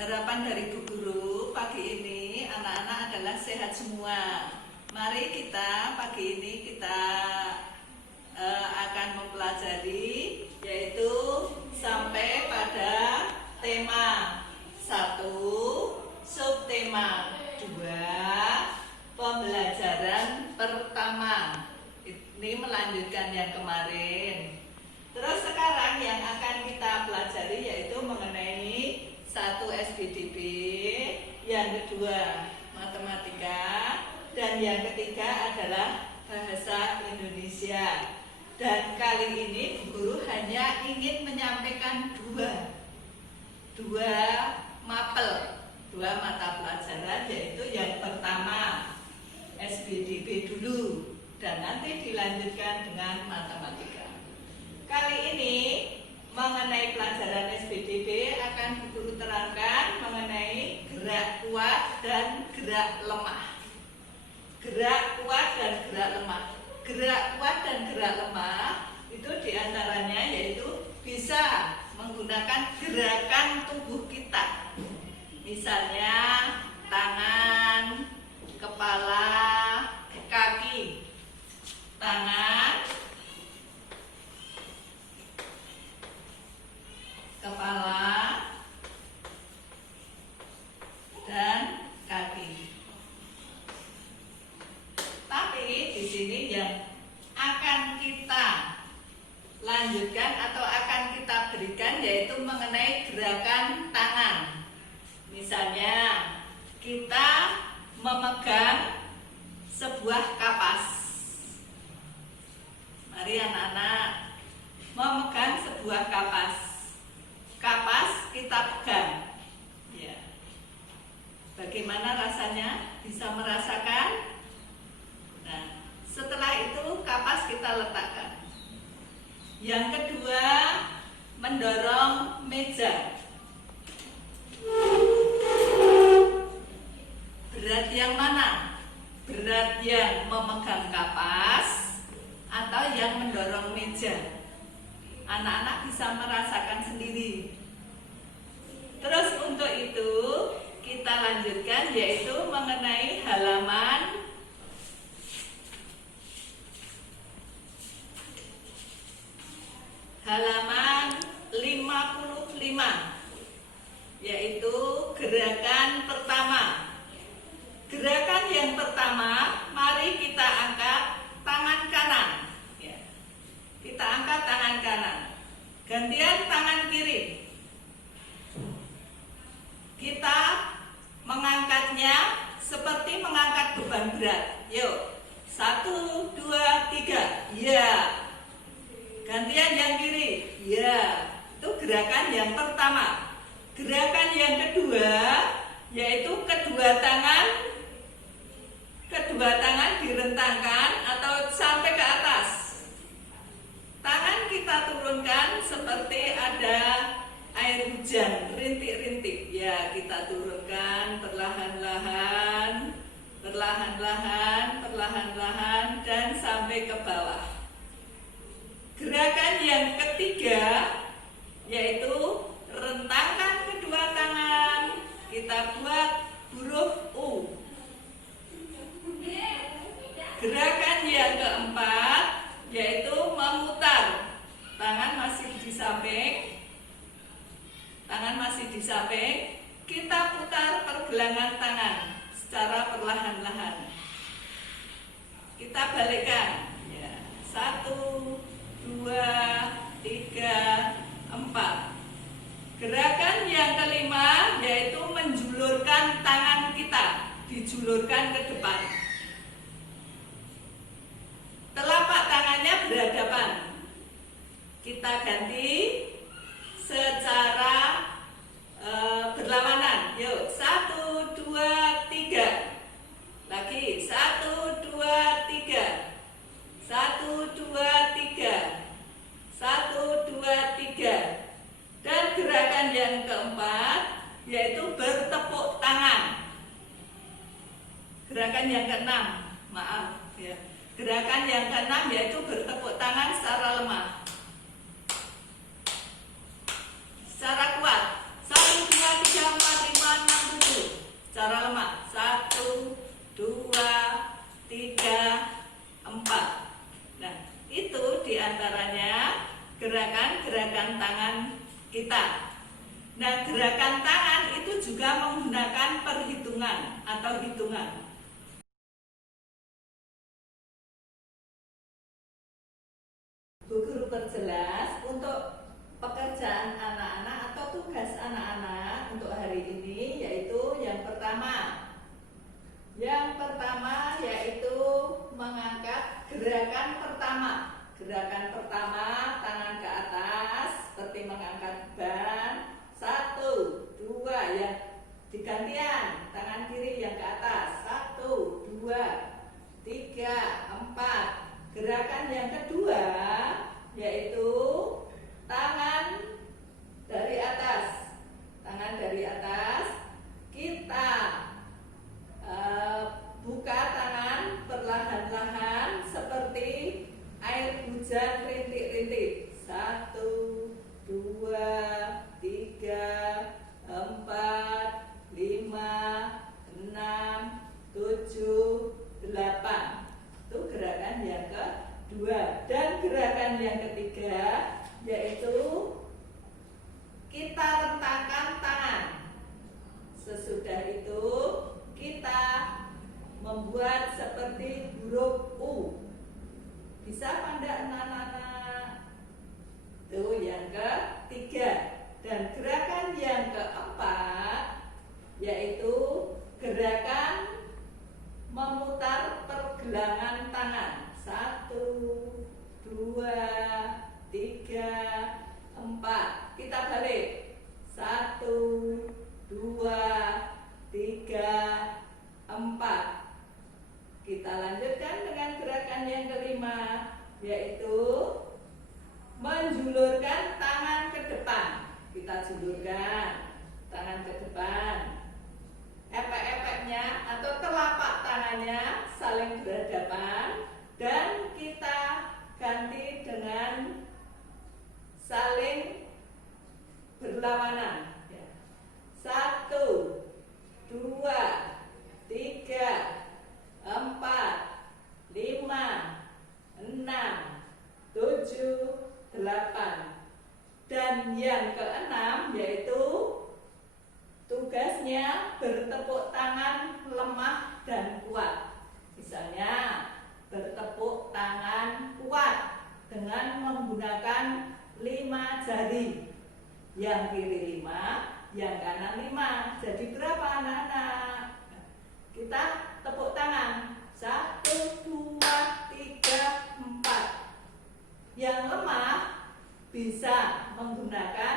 Harapan dari Bu Guru pagi ini anak-anak adalah sehat semua. Mari kita pagi ini kita akan mempelajari yaitu sampai pada tema 1, subtema 2, pembelajaran pertama. Ini melanjutkan yang kemarin. Terus sekarang yang akan kita pelajari yaitu mengenai 1 SBDB, yang kedua matematika, dan yang ketiga adalah bahasa Indonesia. Dan kali ini Bu Guru hanya ingin menyampaikan dua mapel, 2 mata pelajaran, yaitu yang pertama SBDB dulu dan nanti dilanjutkan dengan matematika. Kali ini mengenai pelajaran SBDB akan Bu Guru terangkan mengenai gerak kuat dan gerak lemah. Gerak kuat dan gerak lemah. Gerak kuat dan gerak lemah itu diantaranya yaitu bisa menggunakan gerakan tubuh kita. Misalnya tangan, kepala, kaki. Tangan, kepala, dan kaki. Tapi di sini yang akan kita lanjutkan atau akan kita berikan yaitu mengenai gerakan tangan. Misalnya kita memegang sebuah kapas. Mari anak-anak memegang sebuah kapas. Kapas kita pegang. Ya. Bagaimana rasanya? Bisa merasakan? Nah, setelah itu kapas kita letakkan. Yang kedua, mendorong meja. Berat yang mana? Berat yang memegang kapas atau yang mendorong meja? Anak-anak bisa merasakan sendiri. Terus untuk itu kita lanjutkan yaitu mengenai halaman 55, yaitu gerakan pertama. Gerakan yang pertama, mari kita angkat tangan kanan. Kita angkat tangan kanan. Gantian tangan kiri. Kita mengangkatnya seperti mengangkat beban berat. Yuk, 1, 2, 3. Ya. Gantian yang kiri. Ya. Itu gerakan yang pertama. Gerakan yang kedua yaitu kedua tangan direntangkan atau sampai ke atas. Tangan kita turunkan seperti ada air hujan, rintik-rintik. Ya, kita turunkan perlahan-lahan, perlahan-lahan, dan sampai ke bawah. Gerakan yang ketiga yaitu rentangkan kedua tangan. Kita buat huruf U. Gerakan yang keempat yaitu memutar. Tangan masih di samping. Kita putar pergelangan tangan secara perlahan-lahan. Kita balikkan. Ya. 1, 2, 3, 4. Gerakan yang kelima yaitu menjulurkan tangan kita, dijulurkan ke depan. Telapak tangannya berhadapan. Kita ganti secara berlawanan. Yuk, 1, 2, 3. Lagi 1, 2, 3. 1, 2, 3. 1, 2, 3. Dan gerakan yang keempat yaitu bertepuk tangan. Gerakan yang keenam, maaf ya. Gerakan yang keenam yaitu bertepuk tangan secara lemah. Secara kuat. 1, 2, 3, 4, 5. kita. Nah, gerakan tangan itu juga menggunakan perhitungan atau hitungan. Bu Guru perjelas untuk pekerjaan anak-anak atau tugas anak-anak untuk hari ini, yaitu yang pertama yaitu mengangkat gerakan pertama. Gerakan pertama, tangan ke atas seperti mengangkat ban. 1, 2, ya digantian, tangan kiri yang ke atas. 1, 2, 3, 4. Gerakan yang kedua yaitu tangan dari atas. Tangan dari atas, kita buka tangan perlahan-lahan seperti air hujan rintik-rintik. 1, 2, 3, 4, 5, 6, 7, 8. Itu gerakan yang kedua. Dan gerakan yang ketiga yaitu kita rentangkan tangan. Sesudah itu kita membuat seperti huruf U. Bisa pandang anak-anak. Itu yang ketiga. Dan gerakan yang keempat yaitu gerakan memutar pergelangan tangan. 1, 2, 3, 4. Kita balik. 1, 2, 3, 4. Kita lanjutkan dengan gerakan yang kelima, yaitu menjulurkan tangan ke depan. Kita julurkan tangan ke depan. Epek-epeknya atau telapak tangannya saling berhadapan dan kita ganti dengan saling berlawanan. 1, 2, 3, 4, 5, 6, 7, 8. Dan yang keenam yaitu tugasnya bertepuk tangan lemah dan kuat. Misalnya bertepuk tangan kuat dengan menggunakan 5 jari. Yang kiri 5, yang kanan 5. Jadi berapa anak-anak? Kita tepuk tangan. 1, 2, 3, 4. Yang lemah bisa menggunakan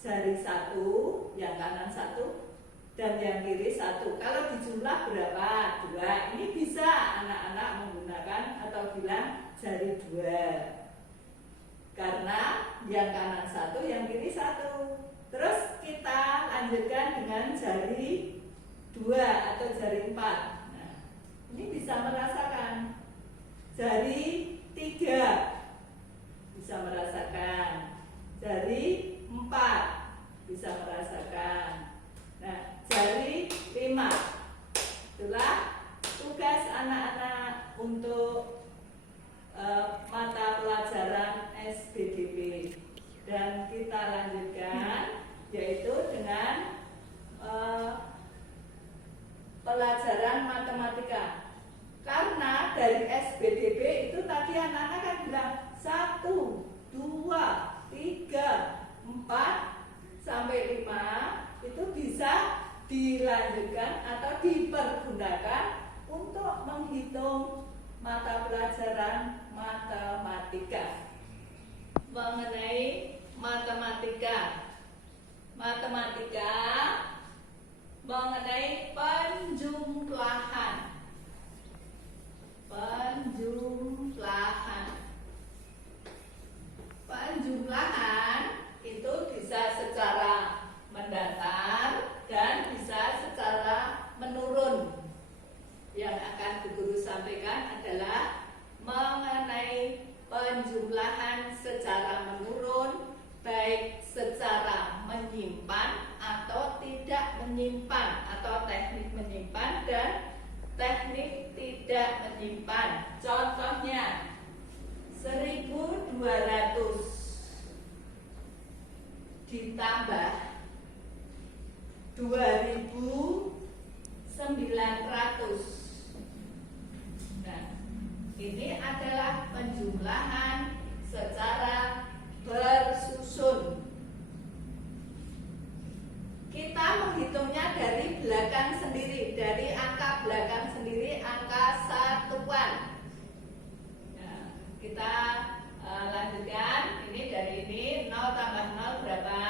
jari 1, yang kanan 1, dan yang kiri 1. Kalau dijumlah berapa? 2. Ini bisa anak-anak menggunakan atau bilang jari 2. Karena yang kanan 1, yang kiri 1. Terus kita lanjutkan dengan jari 2 atau jari 4. Nah, ini bisa merasakan. Jari 3 bisa merasakan. Jari 4 bisa merasakan. Nah, jari 5. Itulah tugas anak-anak untuk mata pelajaran SBDP. Dan kita lanjutkan yaitu dengan pelajaran matematika. Karena dari SBDP itu tadi anak-anak kan bilang 1, 2, 3, 4 sampai 5 itu bisa dilanjutkan atau dipergunakan untuk menghitung mata pelajaran matematika. Mengenai matematika mengenai penjumlahan. Penjumlahan itu bisa secara mendatar dan bisa secara menurun. Yang akan Bu Guru sampaikan adalah mengenai penjumlahan secara menurun, baik secara menyimpan atau tidak menyimpan, atau teknik menyimpan dan teknik tidak menyimpan. Contohnya 1200 ditambah 2.900. Nah, ini adalah penjumlahan secara bersusun. Kita menghitungnya dari belakang sendiri, dari angka belakang sendiri, angka satuan. Nah, kita lanjutkan. Ini dari ini 0 tambah 0 berapa?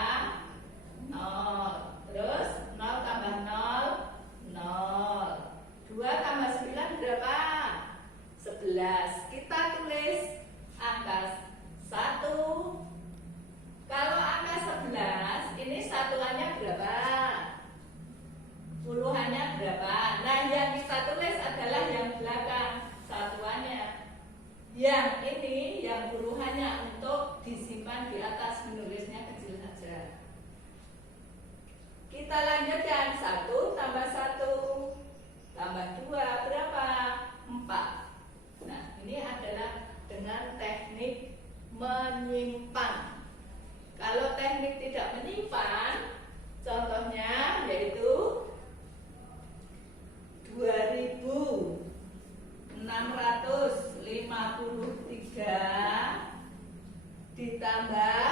0. Terus 0 tambah 0 0. 2 tambah 9 berapa? 11. Kita tulis angka 1. Kalau angka 11 ini satuannya berapa? Puluhannya berapa? Nah, yang kita tulis adalah yang belakang satuannya. Yang ini yang puluhannya untuk disimpan di atas, menulisnya kecil saja. Kita lanjutkan. 1 tambah 1 tambah 2 berapa? 4. Nah, ini adalah dengan teknik menyimpan. Kalau teknik tidak menyimpan, contohnya yaitu 2.653 ditambah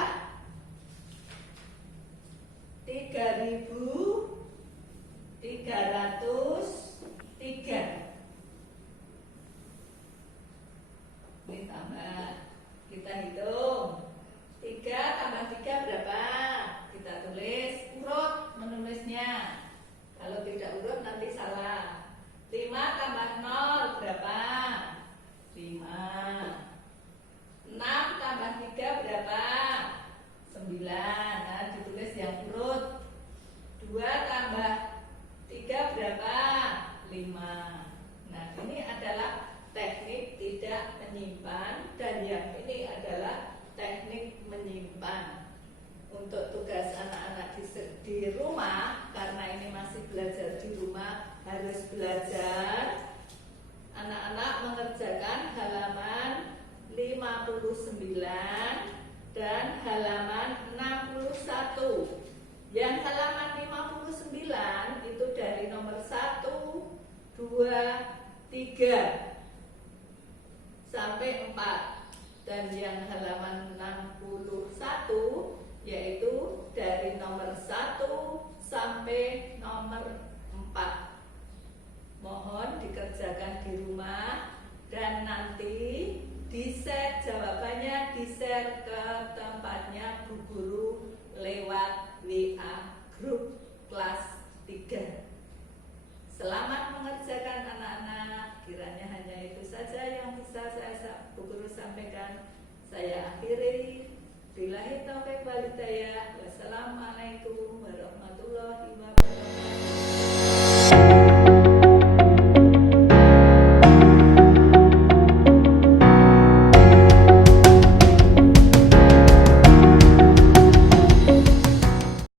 3.303. Ini tambah, kita hitung. 3 tambah 3 berapa? Kita tulis urut menulisnya. Kalau tidak urut nanti salah. 5 tambah 0 berapa? 5. 6 tambah 3 berapa? 9. Nah, ditulis yang urut. 2 tambah 3 berapa? 5. Nah, ini adalah teknik tidak menyimpan, dan yang ini adalah teknik menyimpan. Untuk tugas anak-anak di rumah, karena ini masih belajar di rumah, harus belajar. Anak-anak mengerjakan halaman 59 dan halaman 61. Yang halaman 59 itu dari nomor 1, 2, 3 sampai 4. Dan yang halaman 61 yaitu dari nomor 1 sampai nomor 4. Mohon dikerjakan di rumah, dan nanti di-share jawabannya, di-share ke tempatnya Bu Guru lewat WA grup kelas 3. Selamat mengerjakan anak-anak. Kiranya hanya itu saja yang bisa Bu Guru sampaikan. Saya akhiri. Billahi taufiq wal hidayah. Wassalamualaikum